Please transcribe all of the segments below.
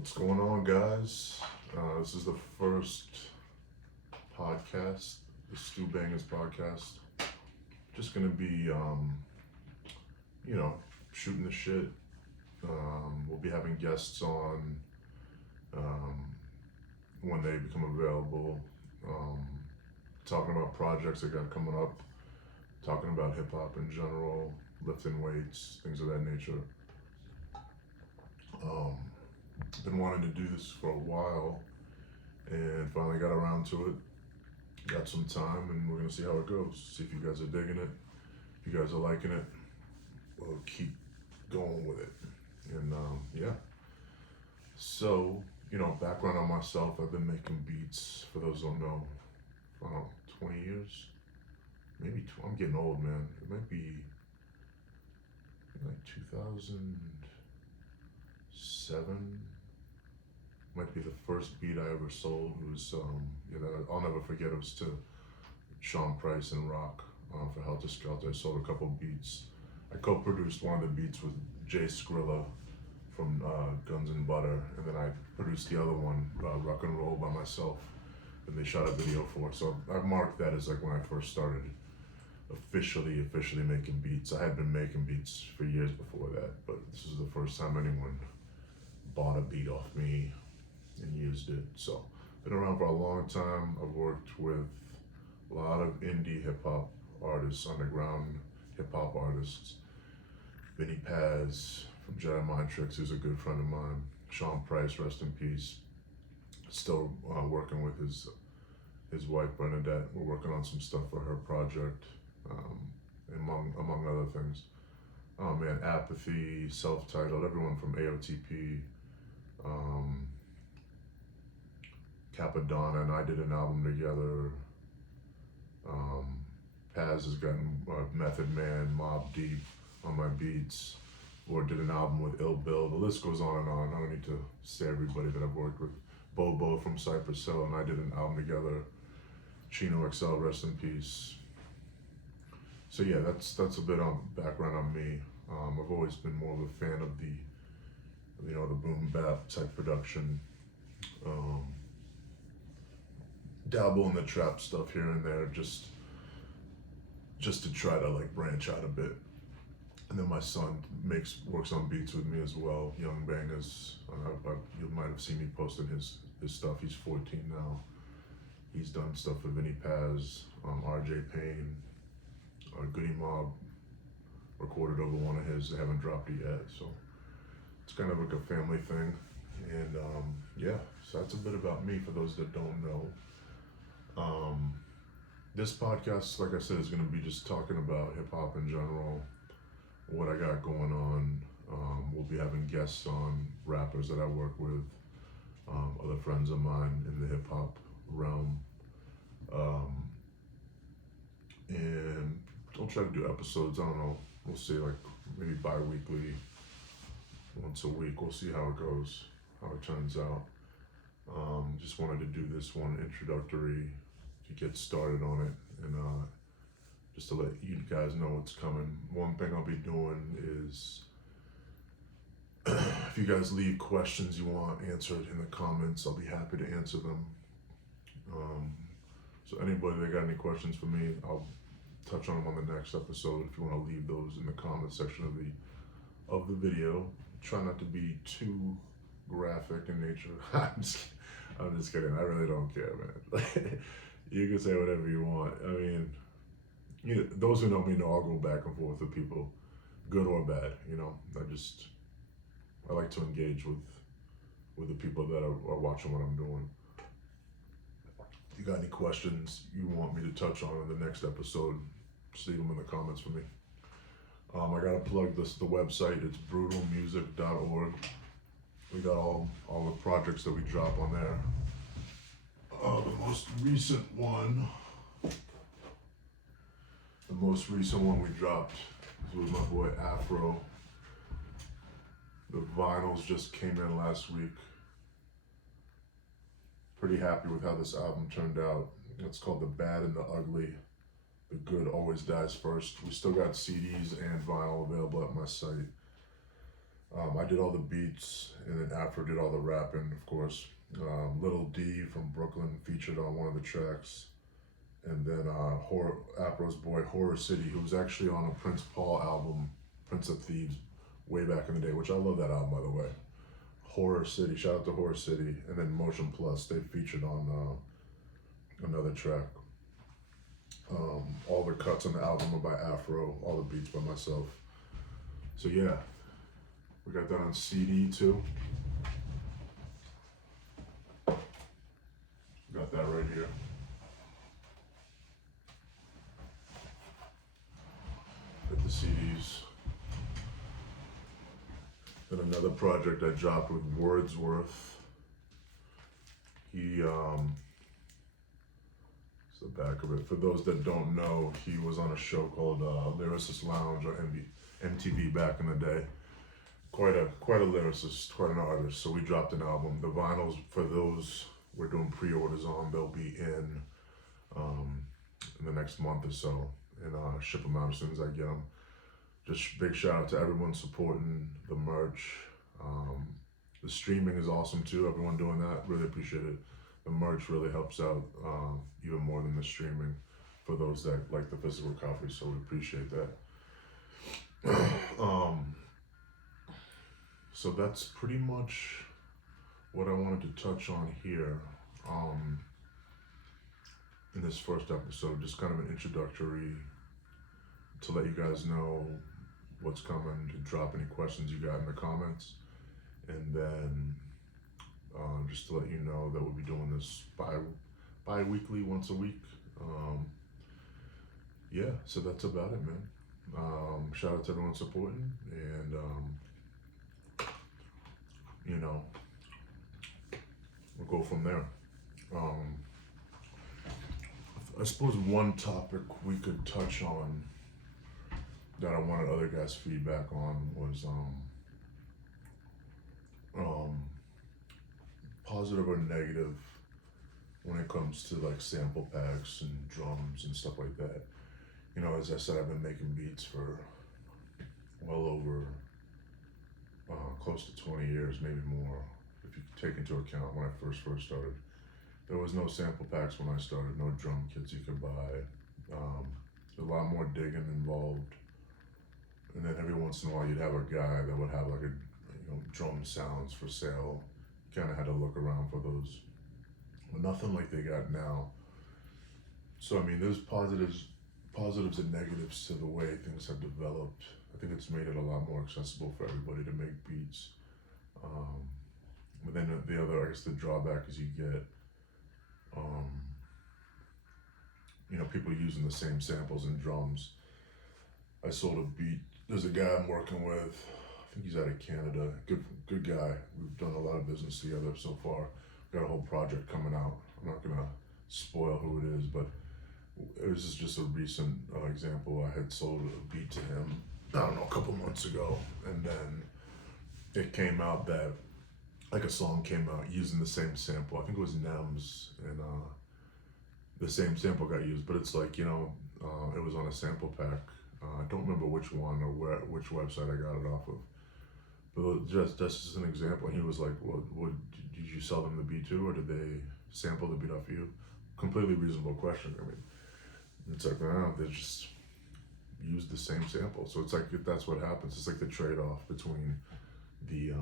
What's going on, guys? This is the first podcast, the Stu Bangas podcast. Just gonna be, you know, shooting the shit. We'll be having guests on um, when they become available. Talking about projects that got coming up. Talking about hip hop in general, lifting weights, things of that nature. Been wanting to do this for a while and finally got around to it. Got some time and we're gonna see how it goes. See if you guys are digging it. If you guys are liking it, we'll keep going with it. And yeah. So, background on myself, I've been making beats, for those who don't know, I don't know, 20 years? Maybe, I'm getting old, man. It might be like 2007. Might be the first beat I ever sold. It was, I'll never forget. It was to Sean Price and Rock for Helter Skelter. I sold a couple beats. I co-produced one of the beats with Jay Skrilla from Guns and Butter, and then I produced the other one, Rock and Roll, by myself, and they shot a video for. So I marked that as like when I first started officially making beats. I had been making beats for years before that, but this is the first time anyone bought a beat off me and used it. So been around for a long time. I've worked with a lot of indie hip hop artists, underground hip hop artists. Vinny Paz from Jedi Mind Tricks, who's a good friend of mine. Sean Price, rest in peace. Still working with his wife Bernadette. We're working on some stuff for her project, among other things. Oh man, Apathy, Self-Titled, everyone from AOTP, Capadonna and I did an album together. Paz has gotten Method Man, Mobb Deep on my beats, or did an album with Ill Bill. The list goes on and on. I don't need to say everybody that I've worked with. Bobo from Cypress Hill and I did an album together. Chino XL, rest in peace. So yeah, that's a bit of background on me. I've always been more of a fan of the boom bap type production. Dabble in the trap stuff here and there, just to try to like branch out a bit. And then my son works on beats with me as well, Young Bangas. You might have seen me posting his stuff. He's 14 now. He's done stuff for Vinny Paz, RJ Payne, Goody Mob recorded over one of his. They haven't dropped it yet, so it's kind of like a family thing. And yeah, so that's a bit about me for those that don't know. This podcast, like I said, is going to be just talking about hip hop in general, what I got going on. We'll be having guests on, rappers that I work with, other friends of mine in the hip hop realm. And I'll try to do episodes, I don't know, we'll see, like maybe bi-weekly, once a week. We'll see how it goes, how it turns out. Just wanted to do this one introductory to get started on it, and just to let you guys know what's coming. One thing I'll be doing is if you guys leave questions you want answered in the comments, I'll be happy to answer them. So anybody that got any questions for me, I'll touch on them on the next episode. If you want to leave those in the comment section of the video, try not to be too graphic in nature. I'm just kidding. I really don't care, man. You can say whatever you want. I mean, those who know me know I'll go back and forth with people, good or bad. I like to engage with the people that are watching what I'm doing. If you got any questions you want me to touch on in the next episode, just leave them in the comments for me. I gotta plug the website. It's brutalmusic.org. We got all the projects that we drop on there. The most recent one we dropped was with my boy Afro. The vinyls just came in last week. Pretty happy with how this album turned out. It's called The Bad and the Ugly. The good always dies first. We still got CDs and vinyl available at my site. I did all the beats and then Afro did all the rapping, of course. Little D from Brooklyn featured on one of the tracks, and then Afro's boy Horror City, who was actually on a Prince Paul album, Prince of Thieves, way back in the day, which I love that album, by the way. Horror City, shout out to Horror City, and then Motion Plus, they featured on another track. All the cuts on the album are by Afro, all the beats by myself. So yeah, we got that on CD too. Got that right here. Got the CDs. Then another project I dropped with Wordsworth. He, it's the back of it. For those that don't know, he was on a show called Lyricist Lounge on MTV back in the day. Quite a lyricist, quite an artist. So we dropped an album. The vinyls, for those we're doing pre-orders on, they'll be in the next month or so, and ship them out as soon as I get them. Just big shout out to everyone supporting the merch. The streaming is awesome too. Everyone doing that, really appreciate it. The merch really helps out even more than the streaming for those that like the physical copy. So we appreciate that. So that's pretty much what I wanted to touch on here in this first episode. Just kind of an introductory to let you guys know what's coming, to drop any questions you got in the comments, and then just to let you know that we'll be doing this bi-weekly, once a week. Yeah, so that's about it, man. Shout out to everyone supporting, and you know, we'll go from there. I suppose one topic we could touch on that I wanted other guys' feedback on was positive or negative when it comes to like sample packs and drums and stuff like that. You know, as I said, I've been making beats for well over close to 20 years, maybe more, if you take into account when I first started. There was no sample packs when I started, no drum kits you could buy. A lot more digging involved. And then every once in a while you'd have a guy that would have like a drum sounds for sale. Kind of had to look around for those. But nothing like they got now. So I mean, there's positives and negatives to the way things have developed. I think it's made it a lot more accessible for everybody to make beats. But then the other, I guess the drawback is you get, people using the same samples and drums. I sold a beat. There's a guy I'm working with. I think he's out of Canada. Good guy. We've done a lot of business together so far. Got a whole project coming out. I'm not gonna spoil who it is, but it was just a recent example. I had sold a beat to him, I don't know, a couple months ago, and then it came out that like a song came out using the same sample. I think it was Nems, and the same sample got used, but it's like, it was on a sample pack. I don't remember which one or which website I got it off of. But that's just an example. And he was like, "What did you sell them the beat too, or did they sample the beat off of you?" Completely reasonable question. I mean, it's like, no, they just used the same sample. So it's like that's what happens. It's like the trade-off between the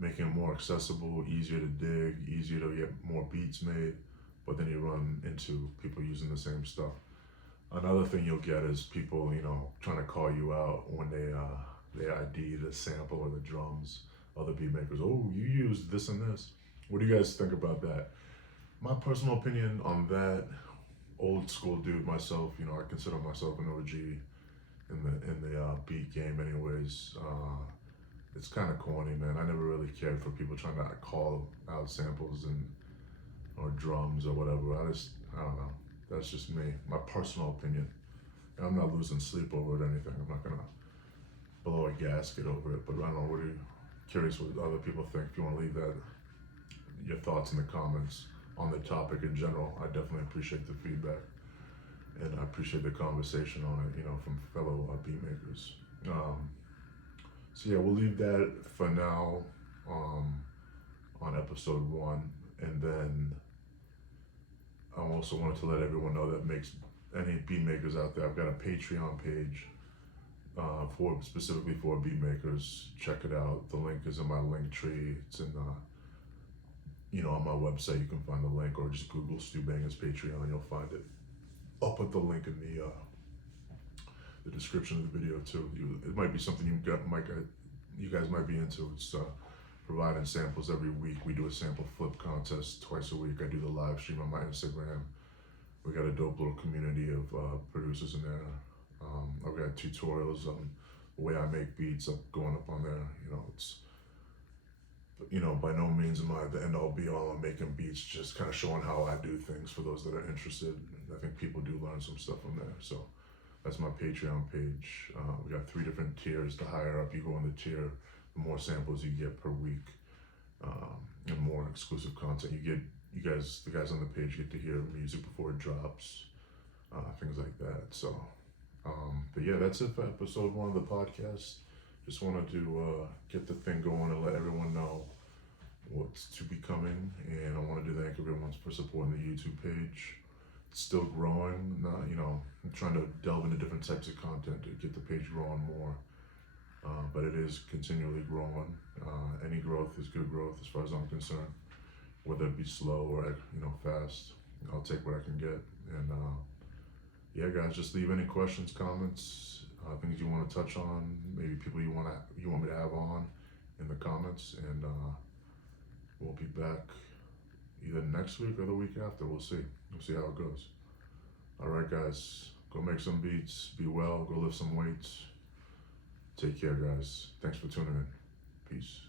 making it more accessible, easier to dig, easier to get more beats made, but then you run into people using the same stuff. Another thing you'll get is people, trying to call you out when they ID the sample or the drums. Other beat makers, oh, you used this and this. What do you guys think about that? My personal opinion on that, old school dude myself, I consider myself an OG in the beat game anyways. It's kind of corny, man. I never really cared for people trying to call out samples or drums or whatever. I don't know. That's just me, my personal opinion. And I'm not losing sleep over it or anything. I'm not gonna blow a gasket over it, but I don't know, curious what other people think. If you want to leave your thoughts in the comments on the topic in general, I definitely appreciate the feedback. And I appreciate the conversation on it, from fellow beat makers. So yeah, we'll leave that for now on episode 1, and then I also wanted to let everyone know that makes any beat makers out there. I've got a Patreon page for specifically for beat makers. Check it out. The link is in my link tree. It's in on my website. You can find the link, or just Google Stu Bangas Patreon. You'll find it. I'll put the link in the description of the video too. It might be something you guys might be into. It's providing samples every week. We do a sample flip contest twice a week. I do the live stream on my Instagram. We got a dope little community of producers in there. I've got tutorials on the way I make beats going up on there. It's by no means am I the end all be all on making beats. Just kind of showing how I do things for those that are interested. I think people do learn some stuff from there. So that's my Patreon page. We got 3 different tiers. The higher up you go in the tier, the more samples you get per week, and more exclusive content. The guys on the page get to hear music before it drops, things like that. So, but yeah, that's it for episode 1 of the podcast. Just wanted to get the thing going and let everyone know what's to be coming, and I wanted to thank everyone for supporting the YouTube page. It's still growing. I'm trying to delve into different types of content to get the page growing more. But it is continually growing. Any growth is good growth as far as I'm concerned. Whether it be slow or fast, I'll take what I can get. And yeah, guys, just leave any questions, comments, things you want to touch on, maybe people you want me to have on in the comments, and we'll be back either next week or the week after. We'll see how it goes. All right, guys, go make some beats, be well, go lift some weights. Take care, guys. Thanks for tuning in. Peace.